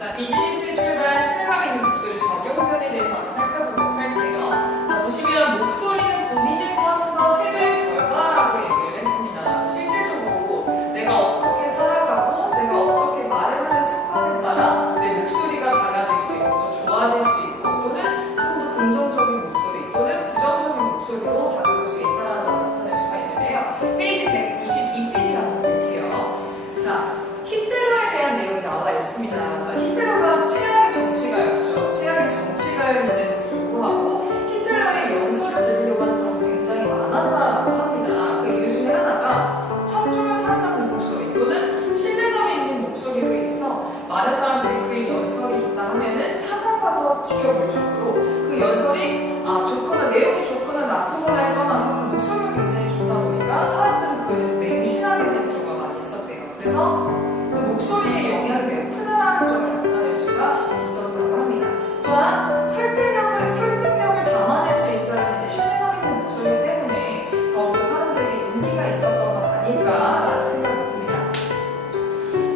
자, 비즈니스 출발 신뢰감 있는 목소리 적용편에 대해서 한번 살펴보도록 할게요. 자, 보시면 목소리는 본인의 삶과 태도의 결과라고 얘기를 했습니다. 실질적으로 내가 어떻게 살아가고 내가 어떻게 말을 하는 습관에 따라 내 목소리가 달라질 수 있고 또 좋아질 수 있고 또는 좀 더 긍정적인 목소리 또는 부정적인 목소리로 다가설 수 있다는 점을 나타낼 수가 있는데요. 페이지 192페이지 한번 볼게요. 자, 히틀러에 대한 내용이 나와 있습니다. 자, 히틀러가 최악의 정치가였죠. 최악의 정치가였는데도 불구하고 히틀러의 연설을 들으려고 하는 사람이 굉장히 많았다고 합니다. 그 이유 중에 하나가 청중을 사로잡는 목소리 또는 신뢰감 있는 목소리로 인해서 많은 사람들이 그 연설이 있다 하면은 찾아가서 지켜볼 정도로 그 연설이 좋거나 내용이 좋거나 나쁘거나에 떠나서 그 목소리가 굉장히 좋다 보니까 사람들은 그거에 대해서 맹신하게 되는 경우가 많이 있었대요. 그래서 그 목소리의 영향이 매우 크다라는 점을 나타낼 수가 있었다고 합니다. 또한 설득력을 담아낼 수 있다는 이제 신뢰감 있는 목소리 때문에 더욱더 사람들에게 인기가 있었던 건 아닐까라는 생각이 듭니다.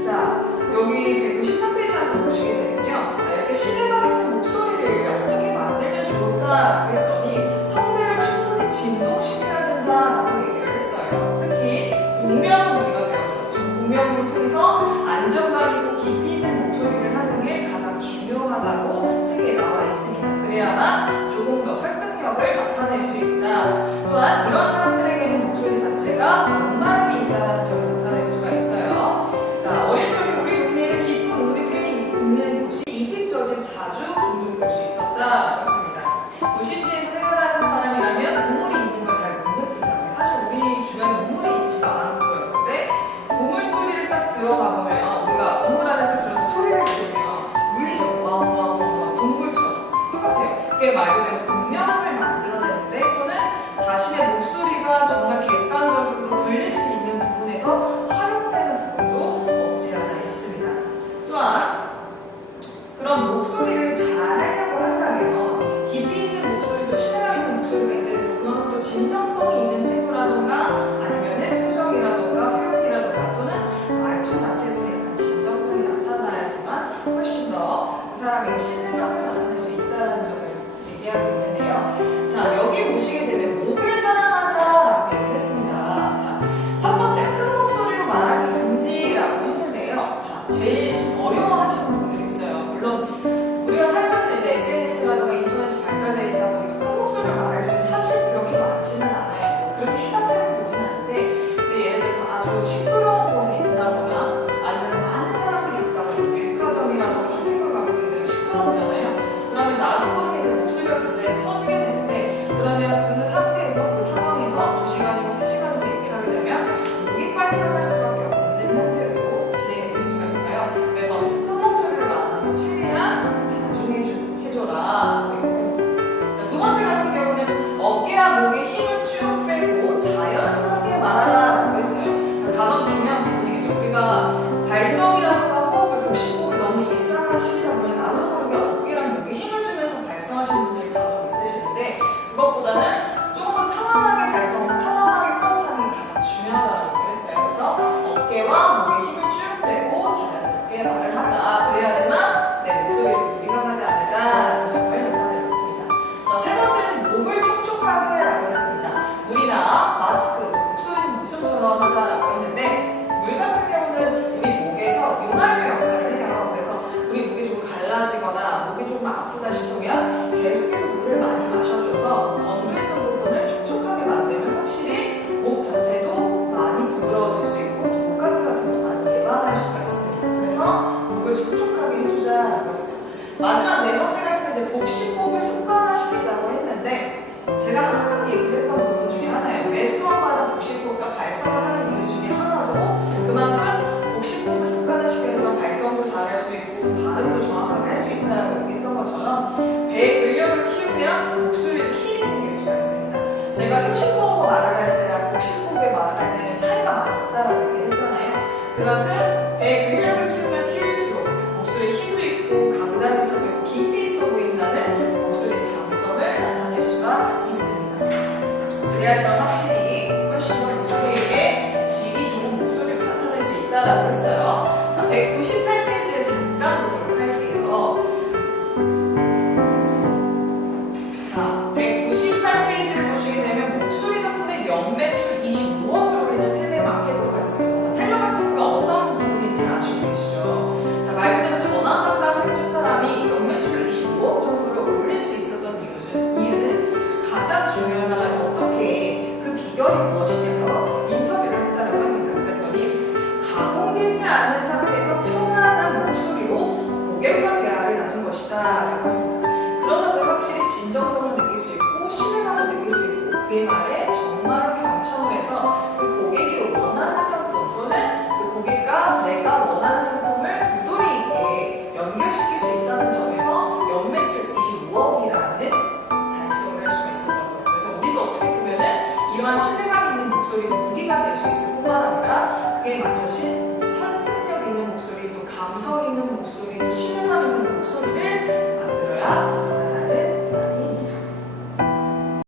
자, 여기 193페이지 한번 보시게 되면요. 자, 이렇게 신뢰감 있는 목소리를 어떻게 만들면 좋을까 했더니 성대를 충분히 진동시켜야 된다라고 얘기를 했어요. 특히 목명을 우리가 배웠었죠. 목명을 통해서 안정감 있고 깊이 있는 목소리를 하는 게 가장 중요하다고 책에 나와 있습니다. 그래야만 조금 더 설득력을 나타낼 수 있다. 또한 이런 사람들에게는 목소리 자체가 목마름이 있다는 점을 나타낼 수가 있어요. 자, 어릴 적에 우리 동네에 깊은 우물이 있는 곳이 이집저집 자주 종종 볼 수 있었다라고 했습니다. 도심지에서 생활하는 사람이라면 우물이 있는 걸 잘 못 느끼잖아요. 사실 우리 주변에 우물이 있지가 않고요. 근데 우물 소리를 딱 들어가 보면 우리가 우물 안에 딱 들어서 소리를 지르면 울리죠. 와와와 동굴처럼 똑같아요. 그게 말 그대로 공명을 만들어내는데 또는 자신의 목소리가 정말 객관적으로 들릴 수 있는 부분에서 활용되는 부분도 없지 않아 있습니다. 또한 그런 목소리를 잘 하려고 한다면 깊이 있는 목소리도 신뢰감 있는 목소리가 있어야 되고 그만큼 또 진정성이 있는 태도라던가 아니면 표정이라던가 표현이라던가 또는 말투 자체에서 약간 진정성이 나타나야지만 훨씬 더 그 사람에게 신뢰감을 나타낼 수 있다는 점을 얘기하고 있는데요. 자, 여기 보시게 되면 목을 사랑하자라고 얘기를 했습니다. 자, 첫 번째 큰 목소리로 말하기 금지라고 했는데요. 자, 제일 어려워하시는 분들이 있어요. 물론 우리가 살면서 이제 SNS라든가 인터넷이 발달되어 있다 보니까 큰 목소리로 말할 일은 사실 그렇게 많지는 않아요. 그렇게 해당되는 부분은 아닌데 근데 예를 들어서 아주 시끄러운 곳에 있다거나 아니면 많은 사람들이 있다거나 백화점이라든가 쇼핑몰 가면 굉장히 시끄럽잖아요. 그러면 나도 모르게 내 목소리가 굉장히 커지게 되는데 그러면 그 상태에서 그 상황에서 2시간이고 3시간이고 얘기를 하게 되면 목이 빨리 상할 수밖에 없는 형태로 진행이 될 수가 있어요. 그래서 큰 목소리로 말하는 건 최대한 자중해줘라. 자, 두 번째 같은 경우는 어깨와 목에 힘을 쭉 빼고 자연스럽게 말하라라고 했어요. 자, 가장 중요한 부분이겠죠. 우리가 발성이라든가 호흡을 복식호흡을 너무 일상화시키다 보면 나도 모르게 어깨랑 목에 힘을 주면서 발성하시는 분들이 간혹 있으시는데 그것보다는 조금 편안하게 발성, 편안하게 호흡하는 게 가장 중요하다고 했어요. 그래서 어깨와 목에 힘을 쭉 빼고 자연스럽게 말을 하자. 그래야지만 내 목소리에 무리가 가지 않을까라는 점을 나타내고 있습니다. 자, 세 번째는 목을 촉촉하게 라고 했습니다. 물이나 마스크, 목소리는 목숨처럼 하자라고 했는데 물 같은 경우는 우리 목에서 윤활유 역할을 해요. 그래서 우리 목이 좀 갈라지거나 목이 조금 아프다 싶으면 계속해서 물을 많이 마셔줘서 건조했던 부분을 촉촉하게 만들면 확실히 목 자체도 많이 부드러워질 수 있고 또 목감기 같은 것도 많이 예방할 수가 있습니다. 그래서 목을 촉촉하게 해주자라고 했어요. 마지막 네 번째 같은 이제 복식호흡을 습관화시키자고 했는데 제가 항상 얘기를 했던 부분 중에 하나예요. 매 수업마다 복식호흡과 발성을 하는 이유 중에 하나도 그만큼 복식호흡을 습관화시켜서 발성도 잘할 수 있고 발음도 정확하게 할 수 있다라고 얘기했던 것처럼 배의 근력을 키우면 목소리에 힘이 생길 수가 있습니다. 제가 휴식호흡 말을 할 때랑 복식호흡에 말을 할 때는 차이가 많이 있다라고 얘기를 했잖아요. 그만큼 배의 근력을 키우면 키울수록 목소리에 힘도 있고 감각이 있어 보이고 깊이 있어 보인다는 목소리의 장점을 나타낼 수가 있습니다. 그래야지만 확실히 훨씬 더 목소리에게 질이 좋은 목소리를 나타낼 수 있다라고 했어요. 자, 198페이지를 잠깐 보도록 할게요. 목소리, 친근감 있는 목소리를 만들어야